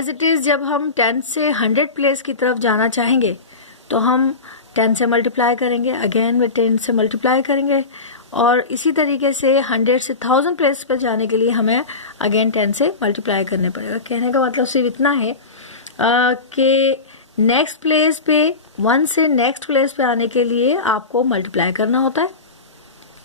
As it is जब हम 10 से 100 प्लेस की तरफ जाना चाहेंगे तो हम 10 से मल्टीप्लाई करेंगे, अगेन में 10 से मल्टीप्लाई करेंगे, और इसी तरीके से 100 से 1000 प्लेस पर जाने के लिए हमें अगेन 10 से मल्टीप्लाई करने पड़ेगा। कहने का मतलब सिर्फ इतना है कि नेक्स्ट प्लेस पे 1 से नेक्स्ट प्लेस पे आने के लिए आपको मल्टीप्लाई करना होता है,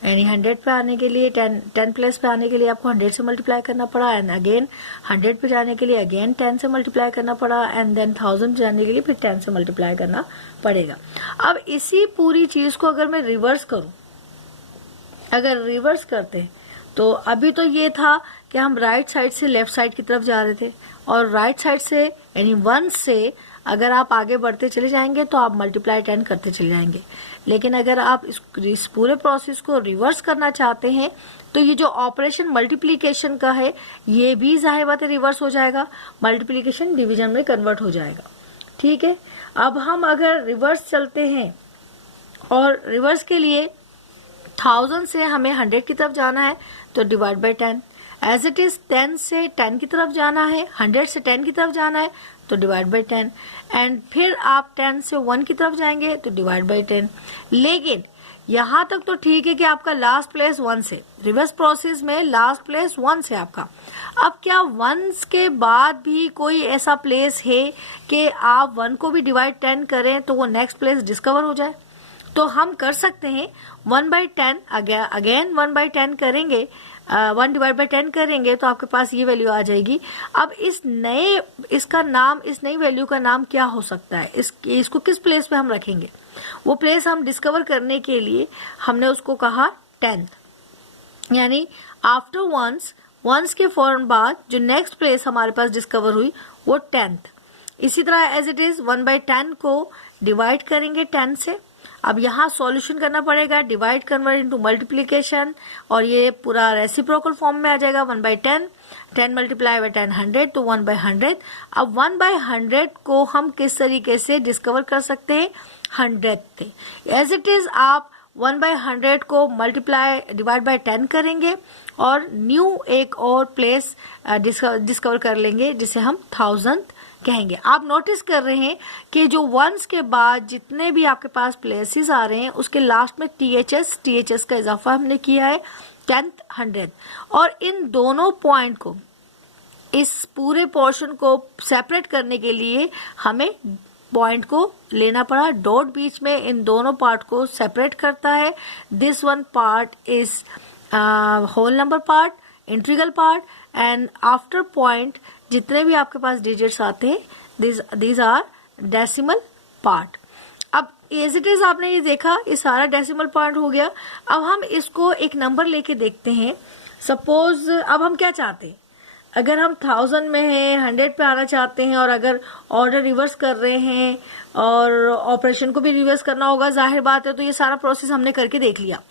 यानी 100 पे आने के लिए 10 प्लेस पे आने के लिए आपको 100 से मल्टीप्लाई करना पड़ा, एंड अगेन 100 पे जाने के लिए अगेन 10 से मल्टीप्लाई करना पड़ा, एंड देन 1000 पे जाने के लिए फिर 10 से मल्टीप्लाई करना पड़ेगा। अब इसी पूरी चीज को अगर मैं रिवर्स करूं, अगर रिवर्स करते हैं तो अभी तो ये था कि हम राइट साइड से लेफ्ट साइड की तरफ जा रहे थे, और राइट साइड से यानी 1 से अगर आप आगे बढ़ते चले जाएंगे तो आप मल्टीप्लाई 10 करते चले जाएंगे। लेकिन अगर आप इस पूरे प्रोसेस को रिवर्स करना चाहते हैं तो ये जो ऑपरेशन मल्टीप्लीकेशन का है ये भी जाहिर बात है रिवर्स हो जाएगा, मल्टीप्लीकेशन डिवीजन में कन्वर्ट हो जाएगा। ठीक है, अब हम अगर रिवर्स चलते हैं और रिवर्स के लिए 1000 से हमें 100 की तरफ जाना है तो divide by 10, as it is 10 से 10 की तरफ जाना है, 100 से 10 की तरफ जाना है तो डिवाइड बाय 10, एंड फिर आप 10 से 1 की तरफ जाएंगे तो डिवाइड बाय 10। लेकिन यहां तक तो ठीक है कि आपका लास्ट प्लेस 1 से, रिवर्स प्रोसेस में लास्ट प्लेस 1 से आपका। अब क्या 1 के बाद भी कोई ऐसा प्लेस है कि आप 1 को भी डिवाइड 10 करें तो वो नेक्स्ट प्लेस डिस्कवर हो जाए? तो हम कर सकते हैं 1/10, अगेन 1/10 करेंगे, 1 डिवाइड बाय 10 करेंगे तो आपके पास ये वैल्यू आ जाएगी। अब इस नई वैल्यू का नाम क्या हो सकता है, इसको किस प्लेस पे हम रखेंगे? वो प्लेस हम डिस्कवर करने के लिए हमने उसको कहा 10th, यानी आफ्टर वंस के फौरन बाद जो नेक्स्ट प्लेस हमारे पास डिस्कवर हुई वो 10th। इसी तरह एज इट इज 1/10 को डिवाइड करेंगे 10 से। अब यहाँ सॉल्यूशन करना पड़ेगा, डिवाइड कन्वर्ट इनटू मल्टीप्लिकेशन, और ये पूरा रेसिप्रोकल फॉर्म में आ जाएगा 1/10, 10 मल्टीप्लाई बाय 10 100 तो 1/100। अब 1/100 को हम किस तरीके से डिस्कवर कर सकते हैं? 100 थे। एज इट इज आप 1/100 को मल्टीप्लाई डिवाइड बाय 10 करेंगे और न्यू एक और प्लेस डिस्कवर कर लेंगे जिसे हम 1000 कहेंगे। आप नोटिस कर रहे हैं कि जो 1s के बाद जितने भी आपके पास प्लेसेस आ रहे हैं उसके लास्ट में THS का इजाफा हमने किया है 10th 100th, और इन दोनों पॉइंट को, इस पूरे पोर्शन को सेपरेट करने के लिए हमें पॉइंट को लेना पड़ा, डॉट बीच में इन दोनों पार्ट को सेपरेट करता है। This one part is whole number part, integral part, and after point जितने भी आपके पास डिजिट्स आते हैं दीज आर डेसिमल पार्ट। अब एज इट इज आपने ये देखा, ये सारा डेसिमल पार्ट हो गया। अब हम इसको एक नंबर लेके देखते हैं। सपोज अब हम क्या चाहते हैं, अगर हम 1000 में है 100 पे आना चाहते हैं और अगर ऑर्डर रिवर्स कर रहे हैं और ऑपरेशन को भी रिवर्स करना होगा, जाहिर बात है, तो ये सारा प्रोसेस हमने करके देख लिया।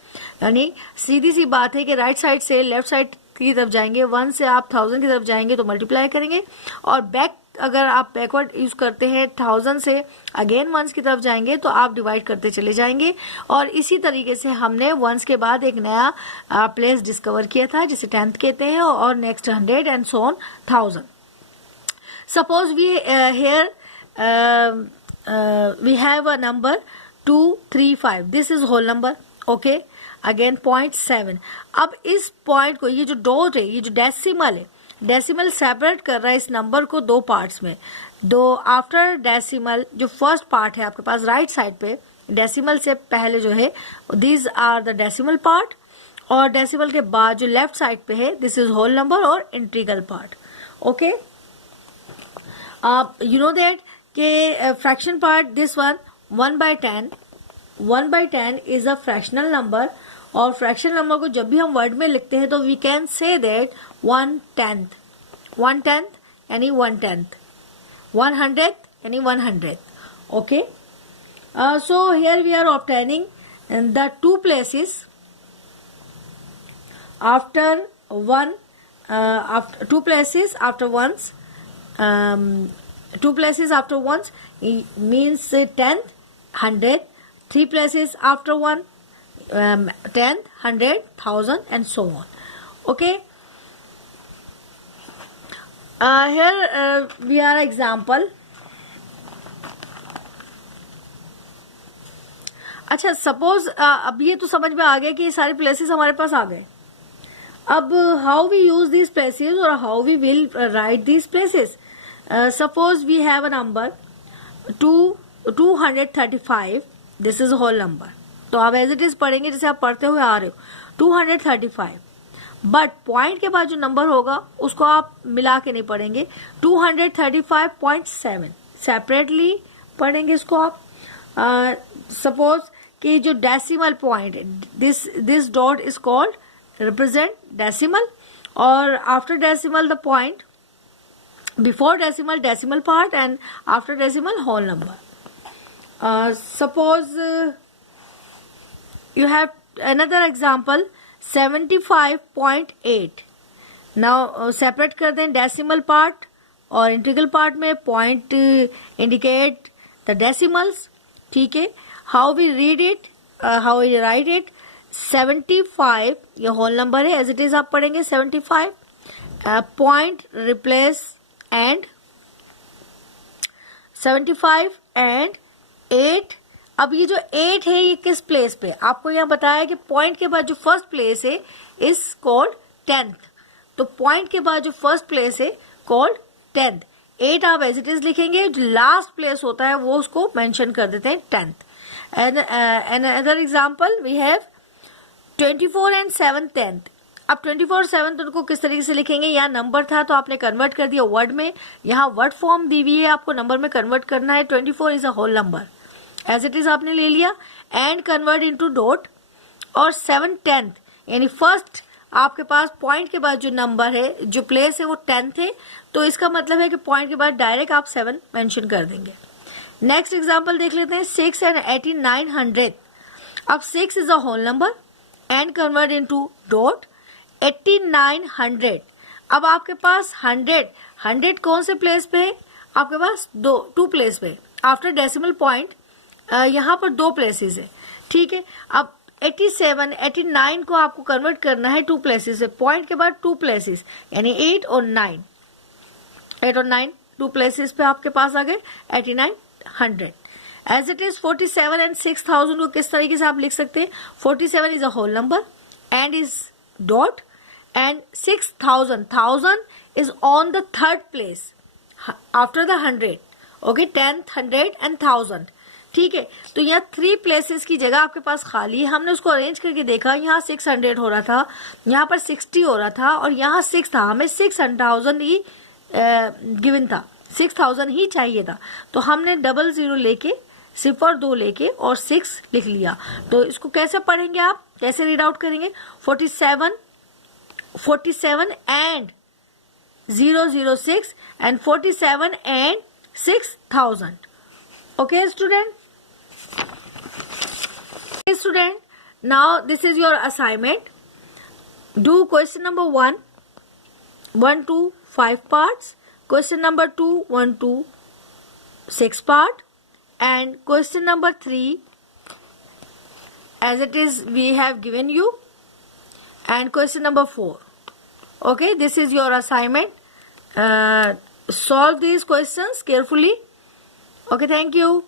यानी सीधी सी बात है कि राइट साइड से लेफ्ट साइड की तरफ जाएंगे, 1 से आप 1000 की तरफ जाएंगे तो मल्टीप्लाई करेंगे, और बैक अगर आप बैकवर्ड यूज करते हैं 1000 से अगेन 1s की तरफ जाएंगे तो आप डिवाइड करते चले जाएंगे। और इसी तरीके से हमने 1s के बाद एक नया प्लेस डिस्कवर किया था जिसे 10th कहते हैं, और next 100 and so on 1000। Suppose we here we have a number 235, this is whole number, okay, again 0.7। अब इस पॉइंट को, ये जो डॉट है, ये जो डेसिमल है, डेसिमल सेपरेट कर रहा है इस नंबर को दो पार्ट्स में। दो आफ्टर डेसिमल जो फर्स्ट पार्ट है आपके पास राइट साइड पे, डेसिमल से पहले जो है these are the decimal part, और डेसिमल के बाद जो लेफ्ट साइड पे है दिस इज होल नंबर और इंटीग्रल पार्ट। ओके, आप यू नो दैट के fraction part this one 1/10 is a fractional number, और फ्रैक्शनल नंबर को जब भी हम वर्ड में लिखते हैं तो वी कैन से दैट 1/10 यानी 1/10, 100th यानी 100th। Okay, so here we are obtaining the two places after one, after two places after ones, two places after ones means 10th, 100th, three places after one, 10th, 100th, 1000 and so on. Okay. Here we are example. अच्छा, suppose अब ये तो समझ में आ गया कि ये सारे प्लेसेस हमारे पास आ गए. अब how we use these places और how we will write these places. Suppose we have a number 235. This is whole number. तो आप एज इट इज पढ़ेंगे जैसे आप पढ़ते हुए आ रहे हो 235. बट पॉइंट के बाद जो नंबर होगा उसको आप मिला के नहीं पढ़ेंगे. 235.7 सेपरेटली पढ़ेंगे इसको आप. सपोज कि जो decimal point this dot is called represent decimal, और after decimal the point, before decimal decimal part, and after decimal whole number. Suppose you have another example 75.8. now separate कर दें डेसिमल पार्ट और integral part में. Point indicate the decimals. ठीक है. How we read it, how we write it. 75 ये whole number है, as it is आप पढ़ेंगे 75. Point replace and 75 and 8. अब ये जो 8 है ये किस प्लेस पे, आपको यहाँ बताया कि पॉइंट के बाद जो फर्स्ट प्लेस है इज कॉल्ड 10th. तो पॉइंट के बाद जो फर्स्ट प्लेस है कॉल्ड 10th. 8 आप एज इट इज लिखेंगे, जो लास्ट प्लेस होता है वो उसको मेंशन कर देते हैं 10th. And another example we have 24 and 7 10th. अब 24 7 उनको किस तरीके से लिखेंगे, यहाँ नंबर था तो आपने कन्वर्ट कर दिया वर्ड में. यहाँ वर्ड फॉर्म दी हुई है, आपको नंबर में कन्वर्ट करना है. 24 is a whole number, as it is आपने ले लिया एंड कन्वर्ट इनटू डॉट. और 7 10th यानी फर्स्ट आपके पास पॉइंट के बाद जो नंबर है, जो प्लेस है वो 10th है. तो इसका मतलब है कि पॉइंट के बाद डायरेक्ट आप 7 मेंशन कर देंगे. नेक्स्ट एग्जांपल देख लेते हैं. 6 एंड 8900. अब 6 is a whole number and convert into dot. 8900. अब आपके पास 100 कौन से प्लेस पे है, आपके पास टू प्लेस पे. आफ्टर डेसिमल पॉइंट यहाँ पर 2 प्लेसेस है. ठीक है. अब 87 89 को आपको कन्वर्ट करना है 2 प्लेसेस है. पॉइंट के बाद 2 प्लेसेस यानी 8 और 9. 8 और 9 2 प्लेसेस पे आपके पास आ गए 8900. एज इट इज 47 एंड 6000 को किस तरीके से आप लिख सकते हैं. 47 is a whole number and is dot, and 6000 is on the third place after the 100. Okay. 10th 100 and 1000. ठीक है. तो यहाँ 3 प्लेसेस की जगह आपके पास खाली है. हमने उसको अरेंज करके देखा, यहाँ 600 हो रहा था, यहाँ पर 60 हो रहा था और यहाँ 6 था. हमें 6000 ही गिवन था, 6000 ही चाहिए था. तो हमने 00 लेके 0 2 लेके और 6 लिख लिया. तो इसको कैसे पढ़ेंगे आप, कैसे रीड आउट करेंगे. 47 and 006 and 47 and 6000. Okay, student. Now this is your assignment. Do question number 1 to 5 parts. Question number 2 1 to 6 part, and question number 3 as it is we have given you, and question number 4. Okay, this is your assignment. Solve these questions carefully. Okay, thank you.